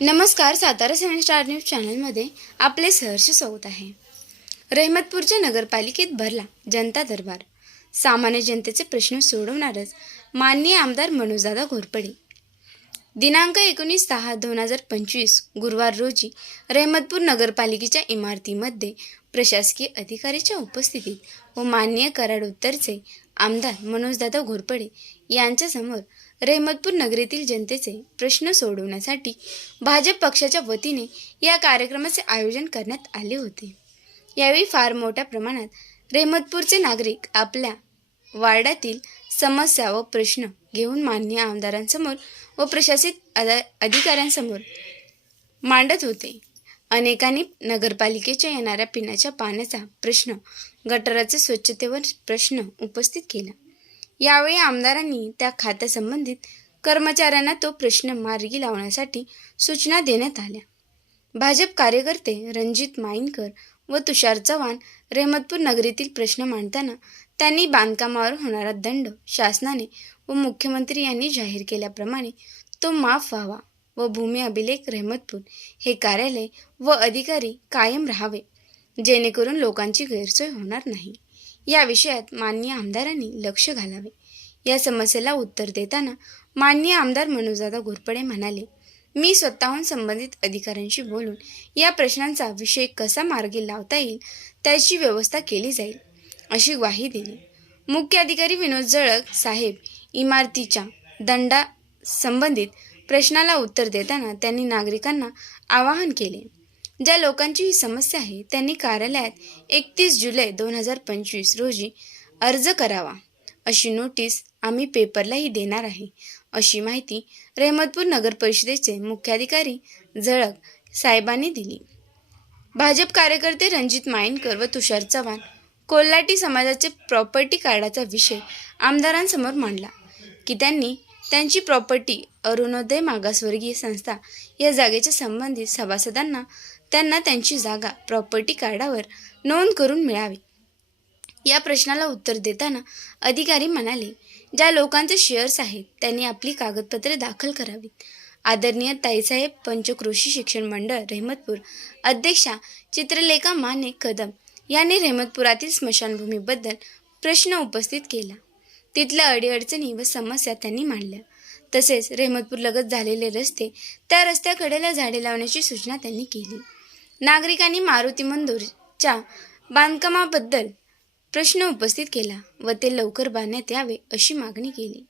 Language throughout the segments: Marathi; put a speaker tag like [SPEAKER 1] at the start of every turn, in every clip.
[SPEAKER 1] नमस्कार सातारा सेवन स्टार न्यूज चॅनलमध्ये आपले सहर्ष स्वागत आहे. रहमतपूरच्या नगरपालिकेत भरला जनता दरबार. सामान्य जनतेचे प्रश्न सोडवणारच माननीय आमदार मनोजदादा घोरपडे. दिनांक एकोणीस सहा दोन हजार पंचवीस गुरुवार रोजी रहमतपूर नगरपालिकेच्या इमारतीमध्ये प्रशासकीय अधिकाऱ्याच्या उपस्थितीत व माननीय कराड उत्तरचे आमदार मनोजदादा घोरपडे यांच्यासमोर रहमतपूर नगरीतील जनतेचे प्रश्न सोडवण्यासाठी भाजप पक्षाच्या वतीने या कार्यक्रमाचे आयोजन करण्यात आले होते. यावेळी फार मोठ्या प्रमाणात रहमतपूरचे नागरिक आपल्या वार्डातील समस्या व प्रश्न घेऊन मान्य आमदारांसमोर व प्रशासित अदा अधिकाऱ्यांसमोर मांडत होते. अनेकांनी नगरपालिकेच्या येणाऱ्या पिण्याच्या पाण्याचा प्रश्न गटाराचे स्वच्छतेवर प्रश्न उपस्थित केला. यावेळी आमदारांनी त्या खात्यासंबंधित कर्मचाऱ्यांना तो प्रश्न मार्गी लावण्यासाठी सूचना देण्यात आल्या. भाजप कार्यकर्ते रणजित माईनकर व तुषार चव्हाण रहमतपूर नगरीतील प्रश्न मांडताना त्यांनी बांधकामावर होणारा दंड शासनाने व मुख्यमंत्री यांनी जाहीर केल्याप्रमाणे तो माफ व्हावा व भूमी अभिलेख रहमतपूर हे कार्यालय व अधिकारी कायम राहावे जेणेकरून लोकांची गैरसोय होणार नाही. या विषयात माननीय आमदारांनी लक्ष घालावे. या समस्येला उत्तर देताना माननीय आमदार मनोजदादा घोरपडे म्हणाले मी स्वतःहून संबंधित अधिकाऱ्यांशी बोलून या प्रश्नांचा विषय कसा मार्गी लावता येईल त्याची व्यवस्था केली जाईल अशी ग्वाही दिली. मुख्य अधिकारी विनोद जळक साहेब इमारतीच्या दंडा संबंधित प्रश्नाला उत्तर देताना त्यांनी नागरिकांना आवाहन केले. ज्या लोकांची ही समस्या आहे त्यांनी कार्यालयात एकतीस जुलै दोन हजार पंचवीस रोजी अर्ज करावा अशी नोटीस आम्ही पेपरलाही देणार आहे. अशी माहिती रहमतपूर नगर परिषदेचे मुख्याधिकारी झळक साहेबांनी दिली. भाजप कार्यकर्ते रणजित मायनकर व तुषार चव्हाण कोल्हाटी समाजाचे प्रॉपर्टी कार्डाचा विषय आमदारांसमोर मांडला की त्यांनी त्यांची प्रॉपर्टी अरुणोदय मागासवर्गीय संस्था या जागेच्या संबंधित सभासदांना त्यांना त्यांची जागा प्रॉपर्टी कार्डावर नोंद करून मिळावी. या प्रश्नाला उत्तर देताना अधिकारी म्हणाले ज्या लोकांचे शेअर्स आहेत त्यांनी आपली कागदपत्रे दाखल करावीत. आदरणीय ताईसाहेब पंचक्रोशी शिक्षण मंडळ रेहमतपूर. अध्यक्षा चित्रलेखा माने कदम यांनी रेहमतपुरातील स्मशानभूमीबद्दल प्रश्न उपस्थित केला. तिथल्या अडीअडचणी व समस्या त्यांनी मांडल्या. तसेच रेहमतपूरलगत झालेले रस्ते त्या रस्त्याकडेला झाडे लावण्याची सूचना त्यांनी केली. नागरिकांनी मारुती मंदिरच्या बांधकामाबद्दल प्रश्न उपस्थित केला व ते लवकर बांधण्यात यावे अशी मागणी केली.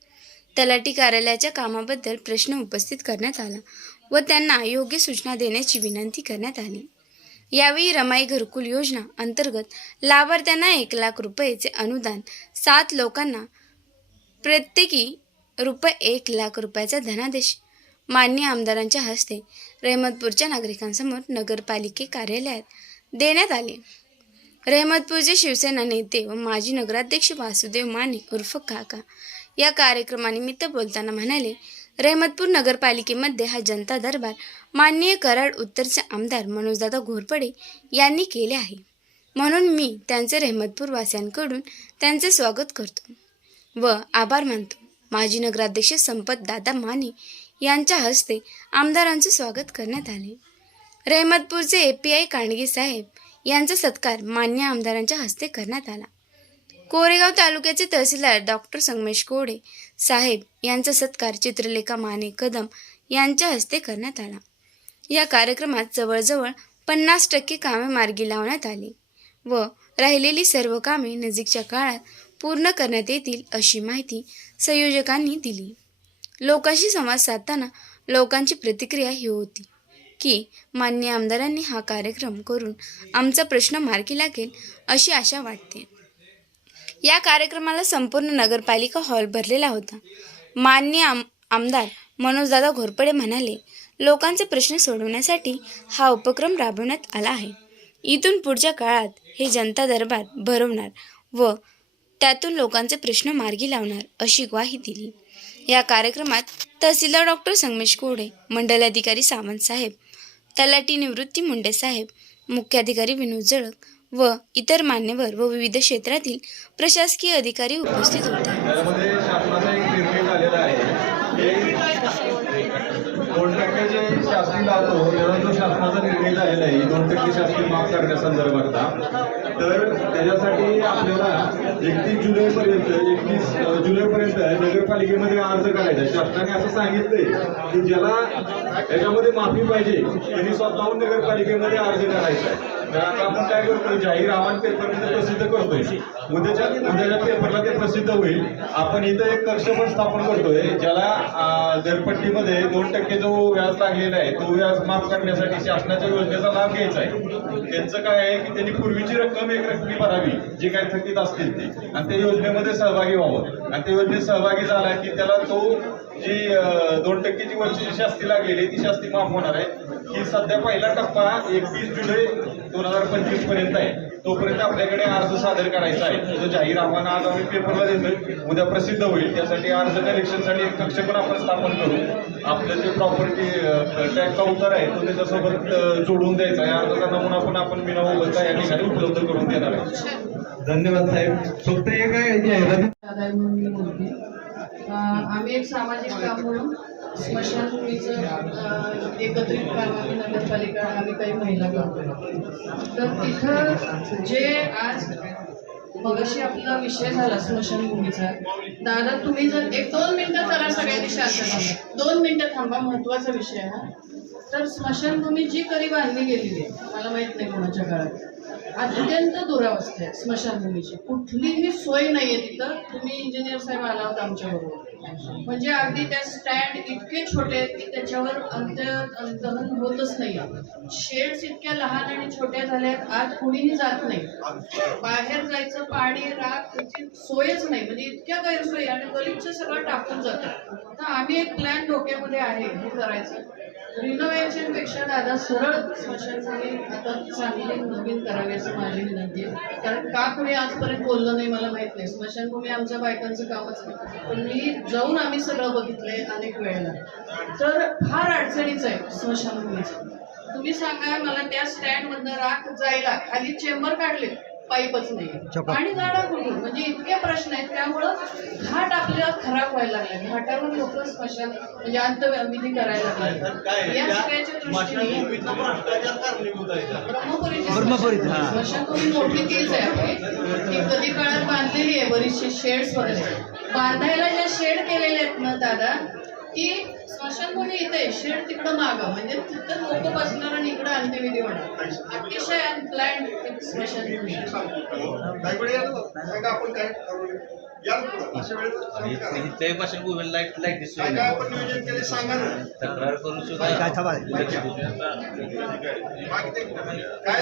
[SPEAKER 1] तलाठी कार्यालयाच्या कामाबद्दल प्रश्न उपस्थित करण्यात आला व त्यांना योग्य सूचना देण्याची विनंती करण्यात आली. यावेळी रमाई घरकुल योजना अंतर्गत लाभार्थ्यांना एक लाख रुपयेचे अनुदान सात लोकांना प्रत्येकी रुपये एक लाख रुपयाचा धनादेश मान्य आमदारांच्या हस्ते रहमतपूरच्या नागरिकांसमोर नगरपालिके कार्यालयात देण्यात आले. रहमतपूरचे शिवसेना नेते व माजी नगराध्यक्ष वासुदेव माने उर्फ काका या कार्यक्रमानिमित्त बोलताना म्हणाले रहमतपूर नगरपालिकेमध्ये हा जनता दरबार माननीय कराड उत्तरचे आमदार मनोजदादा घोरपडे यांनी केले आहे. म्हणून मी त्यांचे रहमतपूर वासियांकडून त्यांचे स्वागत करतो व आभार मानतो. माजी नगराध्यक्ष संपत दादा माने यांच्या हस्ते आमदारांचे स्वागत करण्यात आले. रहमतपूरचे ए पी आय कांडगी साहेब यांचा सत्कार मान्य आमदारांच्या हस्ते करण्यात आला. कोरेगाव तालुक्याचे तहसीलदार डॉक्टर संगमेश कोडे साहेब यांचा सत्कार चित्रलेखा माने कदम यांच्या हस्ते करण्यात आला. या कार्यक्रमात जवळजवळ पन्नास टक्के कामे मार्गी लावण्यात आली व राहिलेली सर्व कामे नजीकच्या काळात पूर्ण करण्यात येतील अशी माहिती संयोजकांनी दिली. लोकांशी संवाद साधताना लोकांची प्रतिक्रिया ही होती की मान्य आमदारांनी हा कार्यक्रम करून आमचा प्रश्न मार्गी लागेल अशी आशा वाटते. या कार्यक्रमाला संपूर्ण नगरपालिका हॉल भरलेला होता. मान्य आम आमदार मनोजदादा घोरपडे म्हणाले लोकांचे प्रश्न सोडवण्यासाठी हा उपक्रम राबवण्यात आला आहे. इथून पुढच्या काळात हे जनता दरबार भरवणार व त्यातून लोकांचे प्रश्न मार्गी लावणार अशी ग्वाही दिली. या कार्यक्रमात तहसीलदार डॉक्टर संगमेश कोडे मंडलाधिकारी सावंत साहेब तलाटी निवृत्ती मुंडे साहेब मुख्याधिकारी विनोद जळक व इतर मान्यवर व विविध क्षेत्रातील प्रशासकीय अधिकारी उपस्थित होते
[SPEAKER 2] यामध्ये शासनाचा एक निर्णय झालेला आहे दोन टक्के जे शास्त्री लावतो त्याचा जो शासनाचा निर्णय झालेलं आहे. दोन टक्के शासकीय माफ करण्यासंदर्भातला तर त्याच्यासाठी आपल्याला एकतीस जुलैपर्यंत एकतीस जुलैपर्यंत नगरपालिकेमध्ये अर्ज करायचा शासनाने असं सांगितलंय की ज्याला त्याच्यामध्ये माफी पाहिजे त्यांनी स्वतःहून नगरपालिकेमध्ये अर्ज करायचा आहे. तर आता आपण काय करतोय जाहीर अहवाल पेपर प्रसिद्ध करतोय. उद्याच्या उद्याच्या पेपरला ते प्रसिद्ध होईल. आपण इथं एक कक्ष पण स्थापन करतोय ज्याला दरपट्टीमध्ये दोन टक्के जो व्याज लागलेला आहे तो व्याज माफ करण्यासाठी शासनाच्या योजनेचा लाभ घ्यायचा आहे. त्यांचं काय आहे की त्यांनी पूर्वीची रक्कम एक रकमी भरावी जे काय थकीत असतील ते. आणि त्या योजनेमध्ये सहभागी व्हावं. आणि त्या योजनेत सहभागी झाला की त्याला तो जी दोन टक्केची वर्षी जी शास्ती लागलेली आहे ती शास्ती माफ होणार आहे. ही सध्या पहिला टप्पा एकवीस जुलै दोन हजार पंचवीसपर्यंत आहे. तोपर्यंत आपल्याकडे अर्ज सादर करायचा आहे. त्याचं जाहीर आव्हान आज आम्ही पेपरला देतोय. उद्या प्रसिद्ध होईल. त्यासाठी अर्ज कलेक्शनसाठी एक कक्ष पण आपण स्थापन करू. आपलं जे प्रॉपर्टी टॅक्सचा उत्तर आहे तो त्याच्यासोबत जोडून द्यायचा आहे. अर्जाचा नमुना पण आपण बिना या ठिकाणी उपलब्ध करून देणार आहे.
[SPEAKER 3] धन्यवाद साहेब. फक्त एक आहे
[SPEAKER 4] आम्ही एक सामाजिक काम म्हणून स्मशानभूमीचं एकत्रित काम आम्ही नगरपालिका आम्ही काही महिला करतो तर तिथं जे आज मगाशी आपला विषय झाला स्मशानभूमीचा. दादा तुम्ही जर एक दोन मिनिटं जरा सगळ्यांनी शांत दोन मिनटं थांबा महत्त्वाचा विषय हा. तर स्मशानभूमी जी कधी बांधली गेलेली आहे मला माहीत नाही कोणाच्या काळात. अत्यंत दुरावस्था आहे स्मशानभूमीची. कुठलीही सोय नाहीये तिथं. तुम्ही इंजिनियर साहेब आला होता आमच्याबरोबर. म्हणजे अगदी त्या स्टँड इतके छोटे आहेत की त्याच्यावर अंत्य दहन होतच नाही शेड्स इतक्या लहान आणि छोट्या झाल्या आहेत आत कुणीही जात नाही. बाहेर जायचं पाणी राख त्याची सोयच नाही. म्हणजे इतक्या गैरसोयी आणि गलिच्छ सगळं टाकून जातं तर आम्ही एक प्लॅन डोक्यामध्ये आहे हे करायचं. रिनोव्हेशनपेक्षा दादा सरळ स्मशानभूमी आता चांगली नवीन करावी असं माझी विनंती आहे. कारण का कुणी आजपर्यंत बोललं नाही मला माहीत नाही. स्मशानभूमी आमच्या बायकांचं कामच नाही पण मी जाऊन आम्ही सगळं बघितलंय अनेक वेळेला. तर फार अडचणीचं आहे स्मशानभूमीचं. तुम्ही सांगा मला त्या स्टँड मधनं राख जायला खाली चेंबर काढले पाईपच नाही. आणि गाडा कुठून म्हणजे इतके प्रश्न आहेत त्यामुळं घाट आपल्याला खराब व्हायला लागले. घाटावर लोक स्मशान म्हणजे अंतविधी करायला लागले. या सगळ्याच्या दृष्टीने मोठी तीच आहे आपली. ती कधी काळात बांधलेली आहे बरीचशी शेड्स वगैरे. बांधायला ज्या शेड केलेल्या आहेत ना दादा ती स्मशानभूमी इथे शेड तिकडं मागं म्हणजे तिथं लोक बसणार आणि इकडं अंत्यविधी होणार अतिशय अनप्लॅन्ड स्मशानभूमी
[SPEAKER 5] आपण काय
[SPEAKER 6] लाइट लाइट
[SPEAKER 5] काय
[SPEAKER 6] तक्रार करून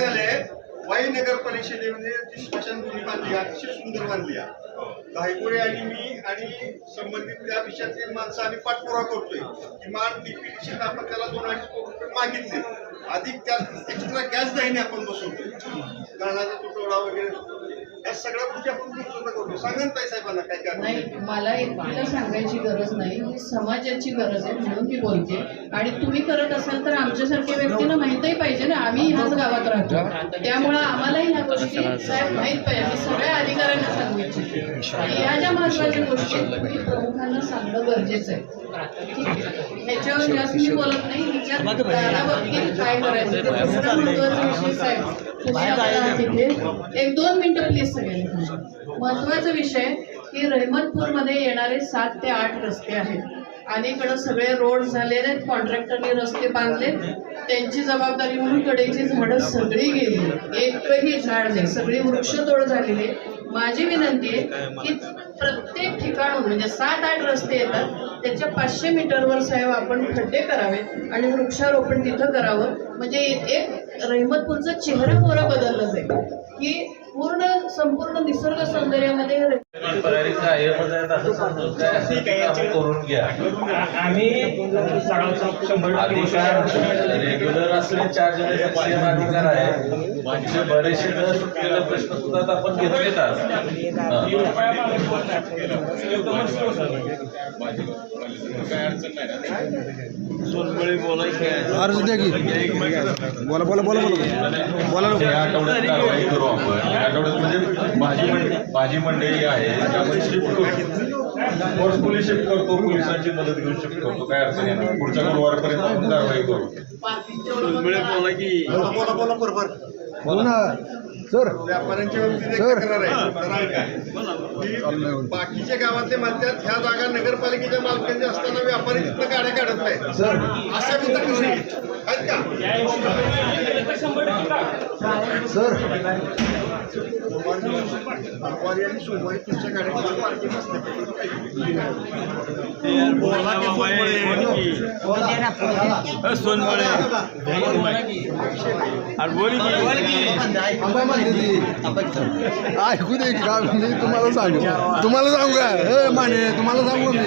[SPEAKER 5] झालंय? वाई नगर परिषदेमध्ये जी स्मशानभूमी बांधली अतिशय सुंदर बांधली आहे. गायकोडे आणि मी आणि संबंधित त्या विषयातील माणसं आम्ही पाठपुरावा करतोय किमान डिप्युटेशन आपण त्याला दोन अडीच कोटी रुपये मागितले. अधिक त्यात एक्स्ट्रा गॅस दाहिने आपण बसवतोय. गळणाचा तुटवडा वगैरे या सगळ्या गोष्टी आपण करतो साहेबांना काय काय
[SPEAKER 4] नाही मला एकटीला सांगायची गरज नाही. ही समाजाची गरज आहे म्हणून मी बोलते. आणि तुम्ही करत असाल तर आमच्यासारख्या व्यक्तींना माहितही पाहिजे ना. आम्ही ह्याच गावात राहतो. त्यामुळं आम्हालाही ह्या गोष्टी साहेब माहीत पाहिजे. मी सगळ्या अधिकाऱ्यांना सांगू इच्छिते या ज्या महत्त्वाच्या गोष्टी तुम्ही प्रमुखांना सांगणं गरजेचं आहे. जास्त मी बोलत नाही ह्याच्यात दाराबाबतीत काय करायचं ते दुसरा महत्त्वाचा विषय साहेब तुम्ही आता तिथे एक दोन मिनिटं प्लीज सगळ्यांनी महत्त्वाचा विषय की रहमतपूरमध्ये येणारे सात ते आठ रस्ते आहेत. अलीकडं सगळे रोड झालेले आहेत कॉन्ट्रॅक्टरने रस्ते बांधले त्यांची जबाबदारी म्हणून कडेची झाडं सगळी गेली. एकही झाड नाही. सगळी वृक्षतोड झालेली आहे. माझी विनंती आहे की प्रत्येक ठिकाणून म्हणजे सात आठ रस्ते येतात त्याच्या पाचशे मीटरवर साहेब आपण खड्डे करावे आणि वृक्षारोपण तिथं करावं. म्हणजे एक रहमतपूरचा चेहरा मोहरा बदलला जाईल. की पूर्ण संपूर्ण निसर्ग सौंदर्यामध्ये
[SPEAKER 6] करून घ्या
[SPEAKER 3] आम्ही
[SPEAKER 6] रेग्युलर असले चार्ज सेम अधिकार आहे म्हणजे बरेचसे प्रश्न सुद्धा आपण घेतलेत.
[SPEAKER 7] अर्ज द्या की बोला बोला बोला बोला बोला
[SPEAKER 6] या आठवड्यात कारवाई करू आपण या आठवड्यात म्हणजे भाजी मंडळी भाजी मंडळी आहे त्यामध्ये आपण शिफ्ट करतो फोर्सफुली शिफ्ट करतो पोलिसांची मदत घेऊन शिफ्ट करतो काय अडचण येणार नाही. पुढच्या गुरुवारपर्यंत आपण कारवाई करू
[SPEAKER 1] बोला की बोला बोला बरोबर
[SPEAKER 7] बोला सर.
[SPEAKER 1] व्यापाऱ्यांच्या बाबतीत
[SPEAKER 7] सर.
[SPEAKER 1] तक्रार आहे. तर ऐका. की? बाकीच्या गावातले म्हणतात ह्या जागा नगरपालिकेच्या मालकांच्या असताना व्यापारी तिथनं गाड्या काढत नाही
[SPEAKER 7] सर.
[SPEAKER 1] अशा बी तक्रारी आहेत. का?
[SPEAKER 7] सर.
[SPEAKER 1] बुधवारी आणि सोमवारी तुमच्या गाड्या पार्किंग असते
[SPEAKER 7] काय म्हणते ती? ऐकू दे की काय तुम्हाला सांगू. तुम्हाला सांगू का हे माने तुम्हाला सांगू मी?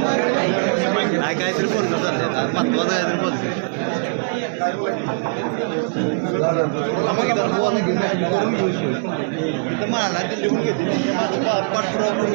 [SPEAKER 3] काय काहीतरी बोलतो महत्वाचं काहीतरी बोलतो मला लिहून घेते. माझं पाठपुरावा करून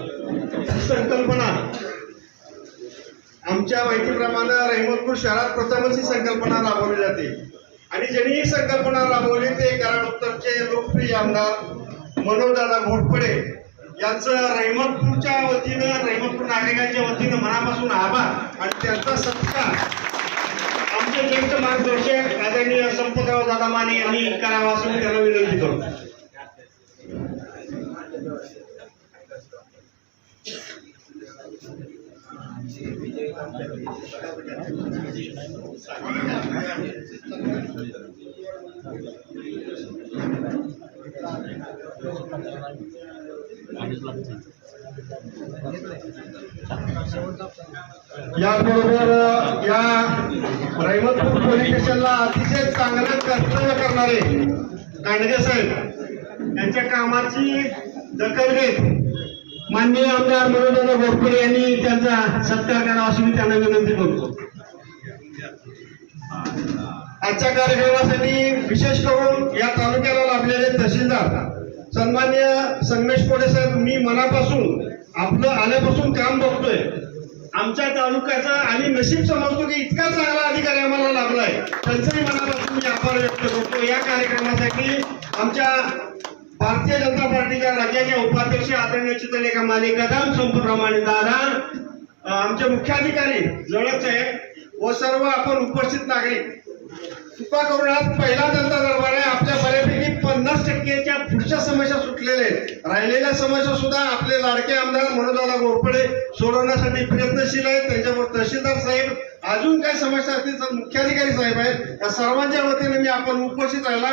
[SPEAKER 1] संकल्पना. आमच्या माहितीप्रमाणे रहिमतपूर शहरात प्रथमच ही संकल्पना राबवली जाते. आणि ज्यांनी ही संकल्पना राबवली ते कराड उत्तरचे लोकप्रिय आमदार मनोजदादा घोटपडे यांचं रहिमतपूरच्या वतीनं रहिमतपूर नागरिकांच्या वतीनं मनापासून आभार आणि त्यांचा सत्कार. आमचे ज्येष्ठ मार्गदर्शक आदरणीय संपतराव दादा माने यांनी करावा असं त्यांना विनंती करतो याचबरोबर या रहिमतपूर पोलीस स्टेशनला अतिशय चांगलं कर्तव्य करणारे कांडगे साहेब यांच्या कामाची दखल घेत माननीय आमदार मनोजदा घोरपडे यांनी त्यांचा सत्कार करावा अशी मी त्यांना विनंती करतो. आजच्या कार्यक्रमासाठी विशेष करून या तालुक्याला लाभलेले तहसीलदार सन्मान्य संगमेश कोडे साहेब मी मनापासून आपलं आल्यापासून काम बघतोय. आमच्या तालुक्याचा आम्ही नशीब समजतो की इतका चांगला अधिकारी आम्हाला लाभलाय त्यांचंही मनापासून मी आभार व्यक्त करतो. या कार्यक्रमासाठी आमच्या भारतीय जनता पार्टीच्या राज्याचे उपाध्यक्ष आदरणीय चित्रलेखा माने कदम संप्रमाणे दादा आमचे मुख्याधिकारी जळत व सर्व आपण उपस्थित नागरिक. कृपा करून आज पहिला जनता दरबार आहे. आपल्या बऱ्यापैकी पन्नास टक्केच्या पुढच्या समस्या सुटलेल्या आहेत. राहिलेल्या समस्या सुद्धा आपले लाडके आमदार मनोजदादा घोरपडे सोडवण्यासाठी प्रयत्नशील आहेत. त्यांच्यावर तहसीलदार साहेब अजून काय समस्या असतील तर मुख्याधिकारी साहेब आहेत. या सर्वांच्या वतीने मी आपण उपस्थित राहिला.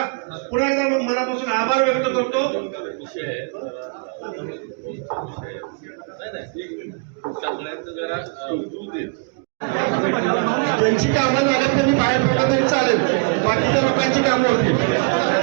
[SPEAKER 1] पुन्हा एकदा मनापासून आभार व्यक्त करतो. त्यांची कामं झाल्यात त्यांनी बाहेर पडलं तरी चालेल. बाकीच्या लोकांची कामं होतील.